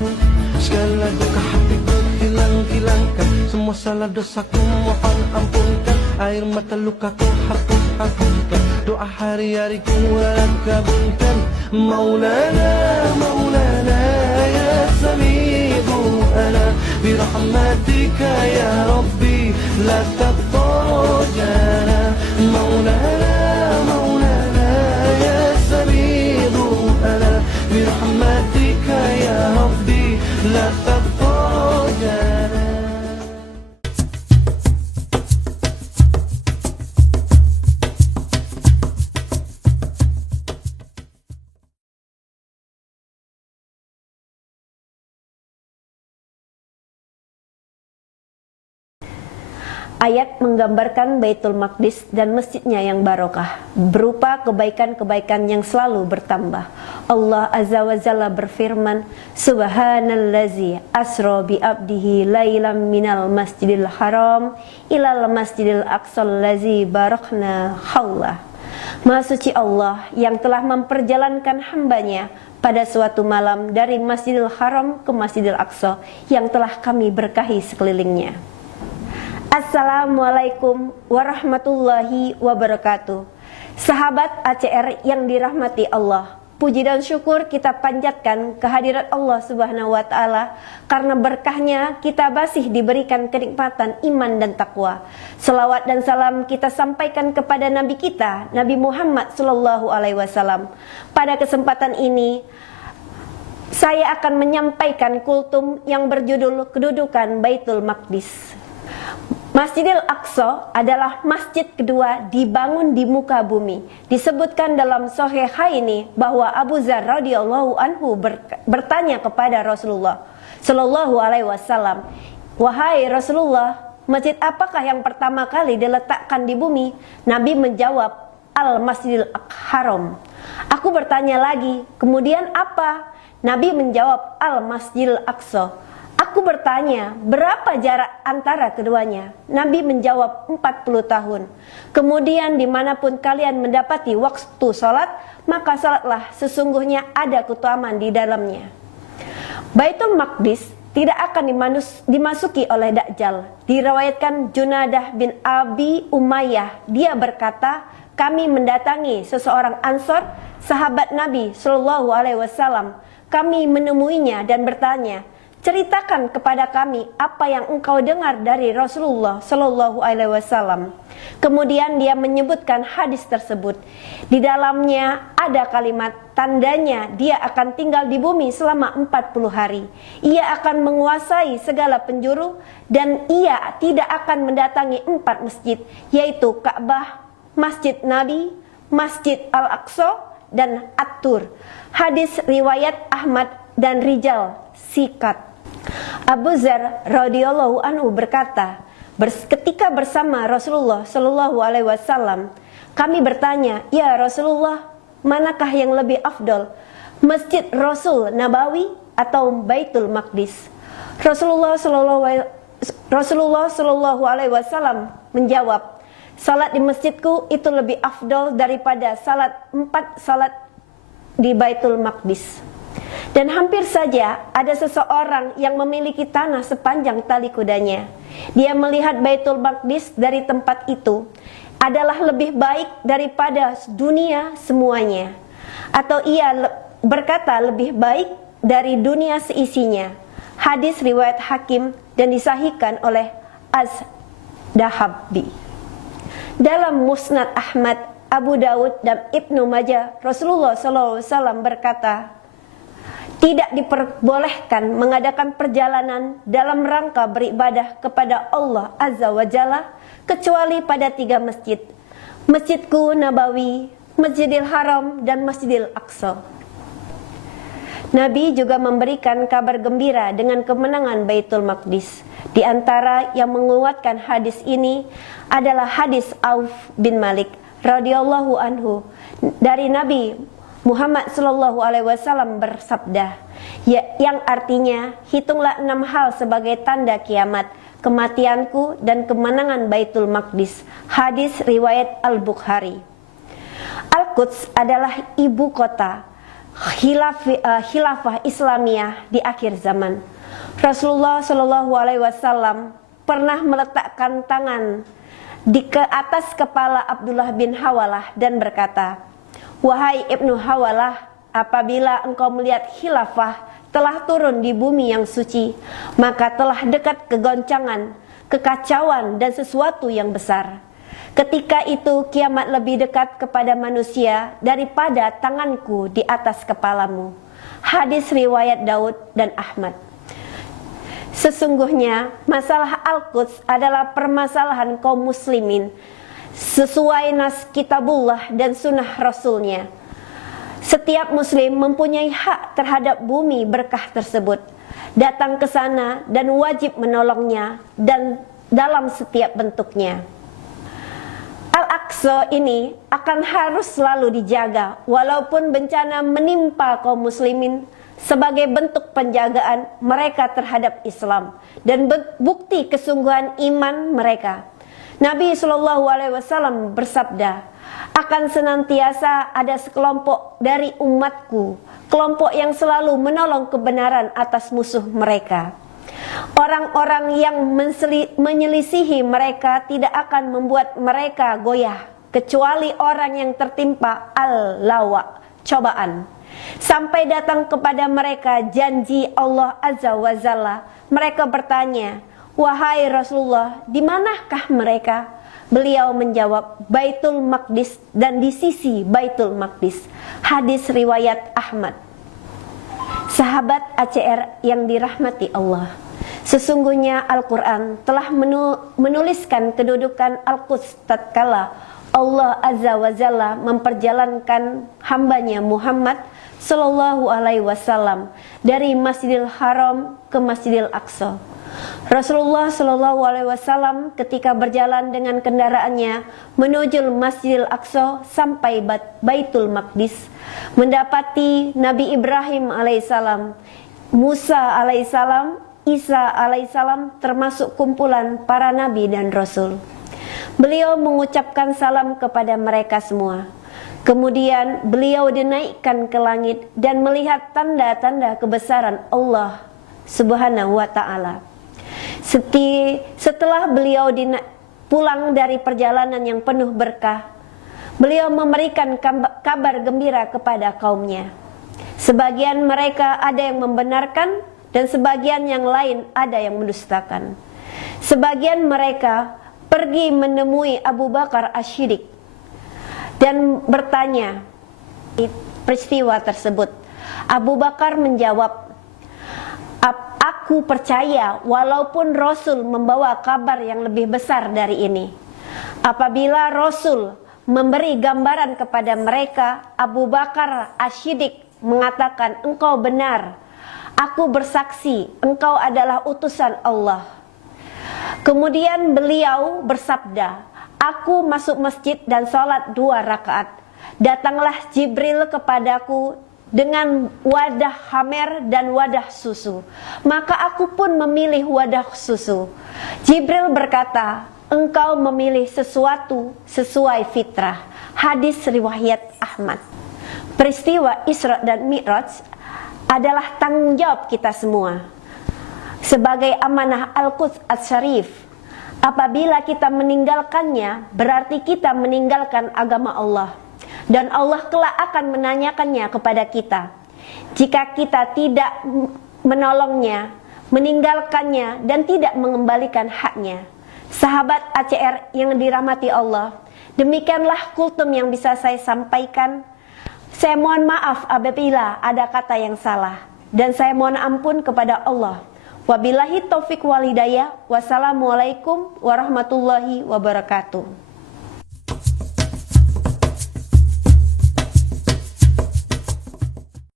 Segala duka hatiku hilang-hilangkan, semua salah dosaku mohon ampunkan. Air mata lukaku hapus-hapuskan, doa hari-hariku walau kabulkan. Maulana, Maulana ya sami'u ana birahmatika ya Rabbi la taqtajana. Maulana, Maulana ya sami'u ana birahmatika ya Rabbi la taqtajana. Ayat menggambarkan Baitul Maqdis dan masjidnya yang barokah, berupa kebaikan-kebaikan yang selalu bertambah. Allah Azza wa Jalla berfirman, Subhanallazi asra bi abdihi lailam minal masjidil haram ilal masjidil aqsal lazi barakna haulah. Maha suci Allah yang telah memperjalankan hambanya pada suatu malam dari Masjidil Haram ke Masjidil Aqsa yang telah kami berkahi sekelilingnya. Assalamualaikum warahmatullahi wabarakatuh. Sahabat ACR yang dirahmati Allah, puji dan syukur kita panjatkan kehadirat Allah Subhanahu wa taala karena berkahnya kita masih diberikan kenikmatan iman dan takwa. Selawat dan salam kita sampaikan kepada Nabi kita, Nabi Muhammad sallallahu alaihi wasallam. Pada kesempatan ini saya akan menyampaikan kultum yang berjudul Kedudukan Baitul Maqdis. Masjidil Aqsa adalah masjid kedua dibangun di muka bumi. Disebutkan dalam Sahihaini bahwa Abu Dzar radhiyallahu anhu bertanya kepada Rasulullah sallallahu alaihi wasallam, "Wahai Rasulullah, masjid apakah yang pertama kali diletakkan di bumi?" Nabi menjawab, "Al-Masjidil Haram." Aku bertanya lagi, "Kemudian apa?" Nabi menjawab, "Al-Masjidil Aqsa." Aku bertanya, berapa jarak antara keduanya? Nabi menjawab 40 tahun. Kemudian dimanapun kalian mendapati waktu sholat, maka sholatlah, sesungguhnya ada keutamaan di dalamnya. Baitul Maqdis tidak akan dimasuki oleh Dajjal. Diriwayatkan Junadah bin Abi Umayyah, dia berkata, kami mendatangi seseorang Ansor, sahabat Nabi Shallallahu Alaihi Wasallam. Kami menemuinya dan bertanya, ceritakan kepada kami apa yang engkau dengar dari Rasulullah Shallallahu Alaihi Wasallam. Kemudian dia menyebutkan hadis tersebut. Di dalamnya ada kalimat tandanya dia akan tinggal di bumi selama 40 hari. Ia akan menguasai segala penjuru dan ia tidak akan mendatangi 4 masjid, yaitu Ka'bah, Masjid Nabi, Masjid Al-Aqsa, dan At-Tur. Hadis riwayat Ahmad dan Rijal Sikat. Abu Dzar radhiyallahu anhu berkata, ketika bersama Rasulullah Shallallahu Alaihi Wasallam, kami bertanya, ya Rasulullah, manakah yang lebih afdol, Masjid Rasul Nabawi atau Baitul Maqdis? Rasulullah Shallallahu Alaihi Wasallam menjawab, salat di masjidku itu lebih afdol daripada 4 salat di Baitul Maqdis. Dan hampir saja ada seseorang yang memiliki tanah sepanjang tali kudanya. Dia melihat Baitul Maqdis dari tempat itu adalah lebih baik daripada dunia semuanya. Atau ia berkata lebih baik dari dunia seisinya. Hadis riwayat Hakim dan disahihkan oleh Az-Dahabi. Dalam Musnad Ahmad, Abu Daud dan Ibnu Majah, Rasulullah SAW berkata, tidak diperbolehkan mengadakan perjalanan dalam rangka beribadah kepada Allah Azza wa Jalla kecuali pada 3 masjid. Masjidku Nabawi, Masjidil Haram, dan Masjidil Aqsa. Nabi juga memberikan kabar gembira dengan kemenangan Baitul Maqdis. Di antara yang menguatkan hadis ini adalah hadis Auf bin Malik radhiyallahu anhu dari Nabi Muhammad sallallahu alaihi wasallam bersabda, yang artinya, hitunglah 6 hal sebagai tanda kiamat, kematianku dan kemenangan Baitul Maqdis. Hadis riwayat Al-Bukhari. Al-Quds adalah ibu kota khilafah Islamiyah di akhir zaman. Rasulullah Shallallahu Alaihi Wasallam pernah meletakkan tangan ke atas kepala Abdullah bin Hawalah dan berkata, "Wahai Ibnu Hawalah, apabila engkau melihat khilafah telah turun di bumi yang suci, maka telah dekat kegoncangan, kekacauan dan sesuatu yang besar. Ketika itu kiamat lebih dekat kepada manusia daripada tanganku di atas kepalamu." Hadis riwayat Daud dan Ahmad. Sesungguhnya masalah Al-Quds adalah permasalahan kaum muslimin sesuai nas kitabullah dan sunnah rasulnya. Setiap muslim mempunyai hak terhadap bumi berkah tersebut, datang ke sana dan wajib menolongnya dan dalam setiap bentuknya. Al-Aqsa ini akan harus selalu dijaga walaupun bencana menimpa kaum muslimin sebagai bentuk penjagaan mereka terhadap Islam dan bukti kesungguhan iman mereka. Nabi Shallallahu Alaihi Wasallam bersabda, "Akan senantiasa ada sekelompok dari umatku, kelompok yang selalu menolong kebenaran atas musuh mereka. Orang-orang yang menyelisihi mereka tidak akan membuat mereka goyah, kecuali orang yang tertimpa al-lawa, cobaan. Sampai datang kepada mereka janji Allah Azza wa Jalla. Mereka bertanya, 'Wahai Rasulullah, di manakah mereka?' Beliau menjawab, 'Baitul Maqdis dan di sisi Baitul Maqdis.' Hadis riwayat Ahmad. Sahabat ACR yang dirahmati Allah, sesungguhnya Al-Quran telah menuliskan kedudukan Al-Quds tatkala Allah Azza wa Jalla memperjalankan hambanya Muhammad Sallallahu Alaihi Wasallam dari Masjidil Haram ke Masjidil Aqsa. Rasulullah Sallallahu Alaihi Wasallam ketika berjalan dengan kendaraannya menuju Masjidil Aqsa sampai Baitul Maqdis, mendapati Nabi Ibrahim alaihissalam, Musa alaihissalam, Isa alaihissalam termasuk kumpulan para nabi dan rasul. Beliau mengucapkan salam kepada mereka semua. Kemudian beliau dinaikkan ke langit dan melihat tanda-tanda kebesaran Allah Subhanahu wa ta'ala. Setelah beliau pulang dari perjalanan yang penuh berkah, beliau memberikan kabar gembira kepada kaumnya. Sebagian mereka ada yang membenarkan dan sebagian yang lain ada yang mendustakan. Sebagian mereka pergi menemui Abu Bakar Asy-Siddiq dan bertanya peristiwa tersebut. Abu Bakar menjawab, "Aku percaya walaupun Rasul membawa kabar yang lebih besar dari ini." Apabila Rasul memberi gambaran kepada mereka, Abu Bakar Asy-Siddiq mengatakan, "Engkau benar. Aku bersaksi engkau adalah utusan Allah." Kemudian beliau bersabda, "Aku masuk masjid dan sholat 2 rakaat. Datanglah Jibril kepadaku dengan wadah khamer dan wadah susu. Maka aku pun memilih wadah susu. Jibril berkata, 'Engkau memilih sesuatu sesuai fitrah.'" Hadis riwayat Ahmad. Peristiwa Isra dan Mi'raj adalah tanggung jawab kita semua. Sebagai amanah Al-Quds Asy-Syarif, apabila kita meninggalkannya, berarti kita meninggalkan agama Allah. Dan Allah kelak akan menanyakannya kepada kita. Jika kita tidak menolongnya, meninggalkannya, dan tidak mengembalikan haknya. Sahabat ACR yang dirahmati Allah, demikianlah kultum yang bisa saya sampaikan. Saya mohon maaf apabila ada kata yang salah. Dan saya mohon ampun kepada Allah. Wabillahi taufik wal hidayah. Wassalamualaikum warahmatullahi wabarakatuh.